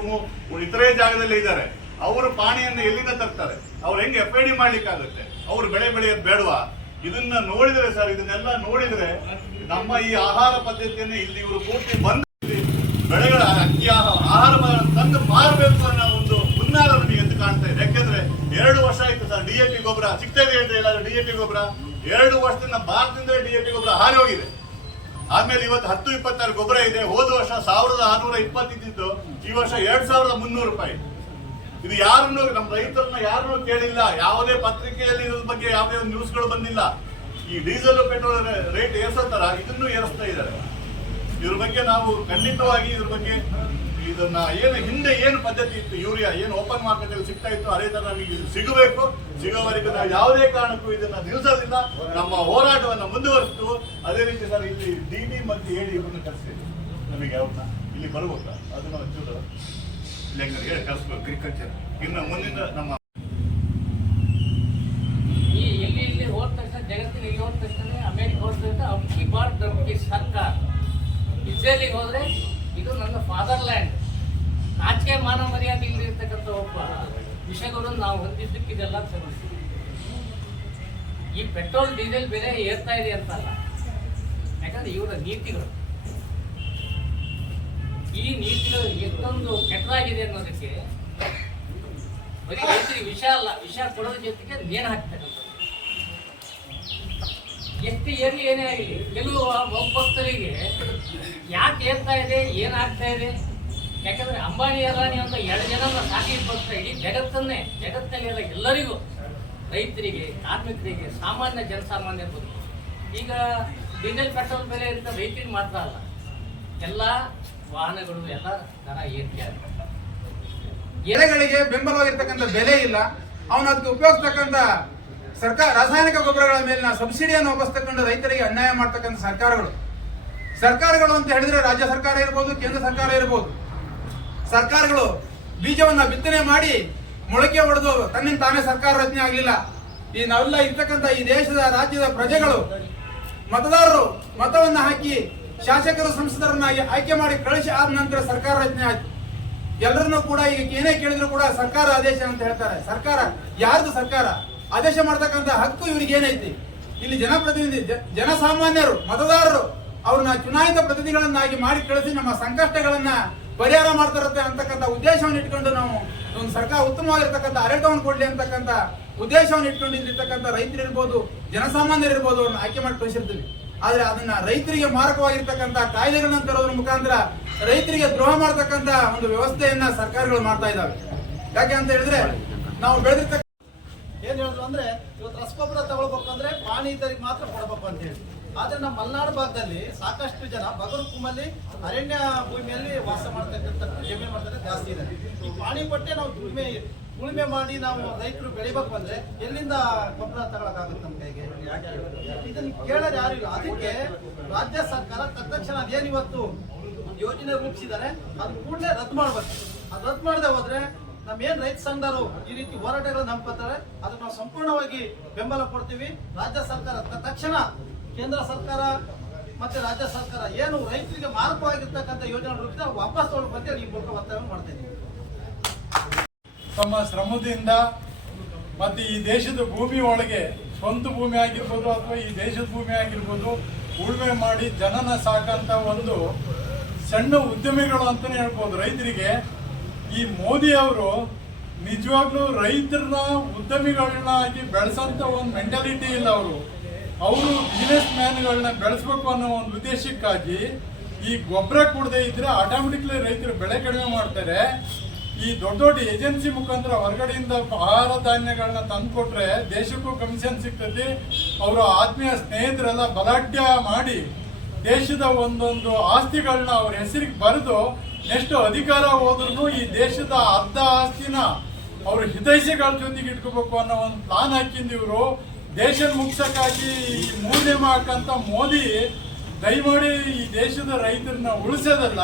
Room ಇತರೆ ಜಾಗದಲ್ಲಿ ಇದ್ದಾರೆ. ಅವರು ಪಾಣಿಯನ್ನು ಎಲ್ಲಿಂದ ತರ್ತಾರೆ? ಅವ್ರು ಹೆಂಗೆ FID ಮಾಡ್ಲಿಕ್ಕಾಗುತ್ತೆ? ಅವ್ರು ಬೆಳೆ ಬೆಳೆಯೋದು ಬೇಡವಾ? ಇದನ್ನ ನೋಡಿದ್ರೆ ಸರ್, ಇದನ್ನೆಲ್ಲ ನೋಡಿದ್ರೆ ನಮ್ಮ ಈ ಆಹಾರ ಪದ್ಧತಿಯನ್ನು ಇಲ್ಲಿ ಇವರು ಪೂರ್ತಿ ಬಂದು ಬೆಳೆಗಳ ಅಕ್ಕಿ ಆಹಾರ ತಂದು ಮಾರಬೇಕು ಅನ್ನೋ ಒಂದು ಹುನ್ನಾರ ನಮಗೆ ಎದ್ದು ಕಾಣ್ತಾ ಇದೆ. ಯಾಕೆಂದ್ರೆ 2 ವರ್ಷ ಆಯ್ತು ಸರ್, DAP ಗೊಬ್ಬರ ಸಿಗ್ತಾ ಇದೆ ಅಂತ ಹೇಳಿದ್ರೆ DAP ಗೊಬ್ಬರ 2 ವರ್ಷದಿಂದ ಭಾರತದಿಂದ DAP ಗೊಬ್ಬರ ಹಾರಿ ಹೋಗಿದೆ. ಆಮೇಲೆ ಇವತ್ತು 10-26 ಗೊಬ್ಬರ ಇದೆ. ಹೋದ ವರ್ಷ 1620 ಇದ್ದಿದ್ದು ಈ ವರ್ಷ 2300 ರೂಪಾಯಿ. ಇದು ಯಾರನ್ನು, ನಮ್ಮ ರೈತರನ್ನ ಯಾರನ್ನೂ ಕೇಳಿಲ್ಲ. ಯಾವುದೇ ಪತ್ರಿಕೆಯಲ್ಲಿ ಇದ್ರ ಬಗ್ಗೆ ಯಾವುದೇ ಒಂದು ನ್ಯೂಸ್ಗಳು ಬಂದಿಲ್ಲ. ಈ ಡೀಸೆಲ್ ಪೆಟ್ರೋಲ್ ರೇಟ್ ಏರ್ಸೋತರ ಇದನ್ನು ಏರಿಸ್ತಾ ಇದ್ದಾರೆ. ಇದ್ರ ಬಗ್ಗೆ ನಾವು ಖಂಡಿತವಾಗಿ ಇದ್ರ ಬಗ್ಗೆ ಇದನ್ನ ಹಿಂದೆ ಏನು ಪದ್ಧತಿ ಇತ್ತು, ಯೂರಿಯಾ ಏನು ಓಪನ್ ಮಾರ್ಕೆಟ್ ಅಲ್ಲಿ ಸಿಗ್ತಾ ಇತ್ತು, ಅದೇ ತರ ನಮಗೆ ಸಿಗಬೇಕು. ಸಿಗೋವರೆಗೂ ನಾವು ಯಾವುದೇ ಕಾರಣಕ್ಕೂ ಇದನ್ನ ನಿಲ್ಲಿಸೋದಿಲ್ಲ. ನಮ್ಮ ಹೋರಾಟವನ್ನು ಮುಂದುವರಿಸ್ತು. ಅದೇ ರೀತಿ ಸರ್, ಇಲ್ಲಿ DD ಮತ್ತು AD ಇವ್ರನ್ನ ಕಳಿಸ್ತೀವಿ. ನಮಗೆ ಅವ್ರನ್ನ ಇಲ್ಲಿ ಬರ್ಬೇಕಾ ಅದನ್ನ ಒಂಚೂರು ಹೇಳಿ ಕಳಿಸ್ಬೇಕು. ಅಗ್ರಿಕಲ್ಚರ್ ಇನ್ನು ಮುಂದಿನ ನಮ್ಮ ಇಲ್ಲಿ ಹೋದ ತಕ್ಷಣ, ಜಗತ್ತಿನ ಇಲ್ಲಿ ಹೋದ ತಕ್ಷಣ ಅಮೆರಿಕ ಹೋದ ತಕ್ಷಣ ಅಬ್ಕಿ ಬಾರ್ ದಬ್ಕಿ ಸರ್ಕಾರ. ಇಸ್ರೇಲಿಗೆ ಹೋದ್ರೆ ಇದು ನನ್ನ ಫಾದರ್ಲ್ಯಾಂಡ್. ನಾಚಿಕೆ ಮಾನ ಮರ್ಯಾದೆ ಇಲ್ಲಿರ್ತಕ್ಕಂಥ ಒಬ್ಬ ವಿಷಯಗಳು ನಾವು ಹೊಂದಿದ್ದಕ್ಕೆ ಇದೆಲ್ಲ ಸಮಸ್ಯೆ. ಈ ಪೆಟ್ರೋಲ್ ಡೀಸೆಲ್ ಬೆಲೆ ಏರ್ತಾ ಇದೆ ಅಂತಲ್ಲ, ಯಾಕಂದ್ರೆ ಇವರ ನೀತಿಗಳು, ಈ ನೀತಿಗಳು ಎಷ್ಟೊಂದು ಕೆಟ್ಟದಾಗಿದೆ ಅನ್ನೋದಕ್ಕೆ ಬರೀ ರೈತರಿಗೆ ವಿಷ ಅಲ್ಲ, ವಿಷ ಕೊಡೋದ್ರ ಜೊತೆಗೆ ನೇಣು ಹಾಕ್ತಕ್ಕಂಥದ್ದು. ಎಷ್ಟು ಏರಿ ಏನೇ ಆಗಲಿ, ಕೆಲವು ಭಕ್ತರಿಗೆ ಯಾಕೆ ಏರ್ತಾ ಇದೆ, ಏನಾಗ್ತಾ ಇದೆ? ಯಾಕಂದ್ರೆ ಅಂಬಾನಿ ಅದಾನಿ ಅಂತ 2 ಜನನ ಸಾಕಿಗೋಸ್ಕರ ಇಡೀ ಜಗತ್ತಲ್ಲಿ ಎಲ್ಲರಿಗೂ, ರೈತರಿಗೆ, ಕಾರ್ಮಿಕರಿಗೆ, ಸಾಮಾನ್ಯ ಜನಸಾಮಾನ್ಯ ಬದುಕು. ಈಗ ಡೀಸೆಲ್ ಪೆಟ್ರೋಲ್ ಬೆಲೆ ಇರುತ್ತೆ, ರೈತರಿಗೆ ಮಾತ್ರ ಅಲ್ಲ, ಎಲ್ಲ ವಾಹನಗಳು ಎಲ್ಲ ದರ ಏರಿಕೆ ಆಗಿದೆ. ಎಲೆಗಳಿಗೆ ಬೆಂಬಲವಾಗಿರ್ತಕ್ಕಂಥ ಬೆಲೆ ಇಲ್ಲ. ಅವನು ಅದಕ್ಕೆ ಉಪಯೋಗಿಸ್ತಕ್ಕಂಥ ರಾಸಾಯನಿಕ ಗೊಬ್ಬರಗಳ ಮೇಲಿನ ಸಬ್ಸಿಡಿಯನ್ನು ವಾಪಸ್ತಕ್ಕಂಥ ರೈತರಿಗೆ ಅನ್ಯಾಯ ಮಾಡ್ತಕ್ಕಂಥ ಸರ್ಕಾರಗಳು ಅಂತ ಹೇಳಿದ್ರೆ ರಾಜ್ಯ ಸರ್ಕಾರ ಇರ್ಬೋದು, ಕೇಂದ್ರ ಸರ್ಕಾರ ಇರ್ಬೋದು. ಸರ್ಕಾರಗಳು ಬೀಜವನ್ನ ಬಿತ್ತನೆ ಮಾಡಿ ಮೊಳಕೆ ಹೊಡೆದು ತನ್ನಿಂದ ತಾನೇ ಸರ್ಕಾರ ರಚನೆ ಆಗಲಿಲ್ಲ. ಈ ನಾವೆಲ್ಲ ಇರ್ತಕ್ಕಂಥ ಈ ದೇಶದ ರಾಜ್ಯದ ಪ್ರಜೆಗಳು, ಮತದಾರರು ಮತವನ್ನ ಹಾಕಿ ಶಾಸಕರು ಸಂಸದರನ್ನ ಆಯ್ಕೆ ಮಾಡಿ ಕಳಿಸಿ ಆದ ನಂತರ ಸರ್ಕಾರ ರಚನೆ ಆಯ್ತು. ಎಲ್ಲರನ್ನೂ ಕೂಡ ಈಗ ಏನೇ ಕೇಳಿದ್ರು ಕೂಡ ಸರ್ಕಾರ ಆದೇಶ ಅಂತ ಹೇಳ್ತಾರೆ. ಸರ್ಕಾರ ಯಾರ್ದು? ಸರ್ಕಾರ ಆದೇಶ ಮಾಡ್ತಕ್ಕಂಥ ಹಕ್ಕು ಇವ್ರಿಗೆ ಏನೈತಿ? ಇಲ್ಲಿ ಜನಪ್ರತಿನಿಧಿ, ಜನಸಾಮಾನ್ಯರು, ಮತದಾರರು ಅವ್ರನ್ನ ಚುನಾಯಿತ ಪ್ರತಿನಿಧಿಗಳನ್ನಾಗಿ ಮಾಡಿ ಕಳಿಸಿ ನಮ್ಮ ಸಂಕಷ್ಟಗಳನ್ನ ಪರಿಹಾರ ಮಾಡ್ತಾರತ್ತೆ ಅಂತಕ್ಕಂಥ ಉದ್ದೇಶವನ್ನು ಇಟ್ಕೊಂಡು ನಾವು ಒಂದು ಸರ್ಕಾರ ಉತ್ತಮವಾಗಿರ್ತಕ್ಕಂಥ ಆಡಳಿತವನ್ನು ಕೊಡ್ಲಿ ಅಂತಕ್ಕಂಥ ಉದ್ದೇಶವನ್ನು ಇಟ್ಕೊಂಡು ಇಲ್ಲಿರ್ತಕ್ಕಂಥ ರೈತರಿರ್ಬೋದು, ಜನಸಾಮಾನ್ಯರಿರ್ಬೋದು, ಅವ್ರನ್ನ ಆಯ್ಕೆ ಮಾಡಿ ಕಳಿಸಿರ್ತೀವಿ. ಆದ್ರೆ ಅದನ್ನ ರೈತರಿಗೆ ಮಾರಕವಾಗಿರ್ತಕ್ಕಂಥ ಕಾಯ್ದೆಗಳನ್ನ ತರೋದ್ರ ಮುಖಾಂತರ ರೈತರಿಗೆ ದ್ರೋಹ ಮಾಡತಕ್ಕಂಥ ಒಂದು ವ್ಯವಸ್ಥೆಯನ್ನ ಸರ್ಕಾರಗಳು ಮಾಡ್ತಾ ಇದ್ದಾವೆ. ಯಾಕೆ ಅಂತ ಹೇಳಿದ್ರೆ, ನಾವು ಬೆಳೆದಿರ್ತಕ್ಕ ಏನ್ ಹೇಳಿದ್ರು ಅಂದ್ರೆ, ಇವತ್ತು ರಸಗೊಬ್ಬರ ತಗೊಳ್ಬೇಕಂದ್ರೆ ಪಾಣಿ ಇದ್ದರಿಗೆ ಮಾತ್ರ ಕೊಡಬೇಕು ಅಂತ ಹೇಳಿ. ಆದ್ರೆ ನಮ್ಮ ಮಲೆನಾಡು ಭಾಗದಲ್ಲಿ ಸಾಕಷ್ಟು ಜನ ಬಗರು ಕುಮ್ಮಲ್ಲಿ ಅರಣ್ಯ ಭೂಮಿಯಲ್ಲಿ ವಾಸ ಮಾಡ್ತಕ್ಕಂಥ ಜಮೀನು ಮಾಡ್ತಾರೆ ಜಾಸ್ತಿ ಇದೆ. ಈ ಪಾಣಿ ಕೊಟ್ಟೆ ನಾವು ಉಳುಮೆ ಮಾಡಿ ನಾವು ರೈತರು ಬೆಳಿಬೇಕು ಅಂದ್ರೆ ಎಲ್ಲಿಂದ ಗೊಬ್ಬರ ತಗೊಳಕಾಗುತ್ತೆ ನಮ್ಮ ಕೈಗೆ? ಇದನ್ನ ಕೇಳೋರು ಯಾರು ಇಲ್ಲ. ಅದಕ್ಕೆ ರಾಜ್ಯ ಸರ್ಕಾರ ತಕ್ಷಣ ಅದೇನಿವತ್ತು ಯೋಜನೆ ರೂಪಿಸಿದ್ದಾರೆ ಅದು ಕೂಡಲೇ ರದ್ದು ಮಾಡ್ಬೇಕು. ಅದು ರದ್ದು ಮಾಡದೆ ಹೋದ್ರೆ ನಮ್ಮೇನ್ ರೈತ ಸಂಘರು ಈ ರೀತಿ ಹೋರಾಟಗಳನ್ನು ಹಮ್ಮಿಕೊಳ್ತಾರೆ, ಅದನ್ನ ನಾವು ಸಂಪೂರ್ಣವಾಗಿ ಬೆಂಬಲ ಕೊಡ್ತೀವಿ. ರಾಜ್ಯ ಸರ್ಕಾರ ತಕ್ಷಣ ಕೇಂದ್ರ ಸರ್ಕಾರ ಮತ್ತೆ ರಾಜ್ಯ ಸರ್ಕಾರ ಏನು ರೈತರಿಗೆ ಮಾರಕವಾಗಿರ್ತಕ್ಕಂಥ ಯೋಜನೆ ರೂಪಿಸಿ ವಾಪಸ್ ತಗೊಳ್ಬೇಕು ಈ ಮೂಲಕ ಒತ್ತಾಯ ಮಾಡ್ತಾ ಇದ್ದೀವಿ. ತಮ್ಮ ಶ್ರಮದಿಂದ ಮತ್ತೆ ಈ ದೇಶದ ಭೂಮಿ ಒಳಗೆ, ಸ್ವಂತ ಭೂಮಿ ಆಗಿರ್ಬೋದು ಅಥವಾ ಈ ದೇಶದ ಭೂಮಿ ಆಗಿರ್ಬೋದು, ಉಳುಮೆ ಮಾಡಿ ಜನನ ಸಾಕಂತ ಒಂದು ಸಣ್ಣ ಉದ್ಯಮಿಗಳು ಅಂತಾನೆ ಹೇಳ್ಬೋದು ರೈತರಿಗೆ. ಈ ಮೋದಿ ಅವರು ನಿಜವಾಗ್ಲೂ ರೈತರನ್ನ ಉದ್ಯಮಿಗಳನ್ನಾಗಿ ಬೆಳೆಸಂತ ಒಂದು ಮೆಂಟಾಲಿಟಿ ಇಲ್ಲ. ಅವರು ಬಿಸಿನೆಸ್ ಮ್ಯಾನ್ಗಳನ್ನ ಬೆಳೆಸ್ಬೇಕು ಅನ್ನೋ ಒಂದು ಉದ್ದೇಶಕ್ಕಾಗಿ ಈ ಗೊಬ್ಬರ ಕೊಡದೆ ಇದ್ರೆ ಆಟೋಮೆಟಿಕ್ಲಿ ರೈತರು ಬೆಳೆ ಕಡಿಮೆ ಮಾಡ್ತಾರೆ. ಈ ದೊಡ್ಡ ದೊಡ್ಡ ಏಜೆನ್ಸಿ ಮುಖಾಂತರ ಹೊರಗಡೆಯಿಂದ ಆಹಾರ ಧಾನ್ಯಗಳನ್ನ ತಂದು ಕೊಟ್ರೆ ದೇಶಕ್ಕೂ ಕಮಿಷನ್ ಸಿಗ್ತದೆ. ಅವರು ಆತ್ಮೀಯ ಸ್ನೇಹಿತರೆಲ್ಲ ಬಲಾಢ್ಯ ಮಾಡಿ ದೇಶದ ಒಂದೊಂದು ಆಸ್ತಿಗಳನ್ನ ಅವ್ರ ಹೆಸರಿಗೆ ಬರೆದು ನೆಕ್ಸ್ಟ್ ಅಧಿಕಾರ ಹೋದ್ರೂ ಈ ದೇಶದ ಅರ್ಧ ಆಸ್ತಿನ ಅವರು ಹಿತೈಷಿಗಳ ಜೊತೆಗೆ ಇಟ್ಕೋಬೇಕು ಅನ್ನೋ ಒಂದು ಪ್ಲಾನ್ ಹಾಕಿಂದ ಇವರು ದೇಶ ಮುಗ್ಸಕ್ಕಾಗಿ ಮೂಲ್ಯ ಹಾಕಂತ ಮೋದಿ ದಯಮಾಡಿ ಈ ದೇಶದ ರೈತರನ್ನ ಉಳಿಸೋದಲ್ಲ,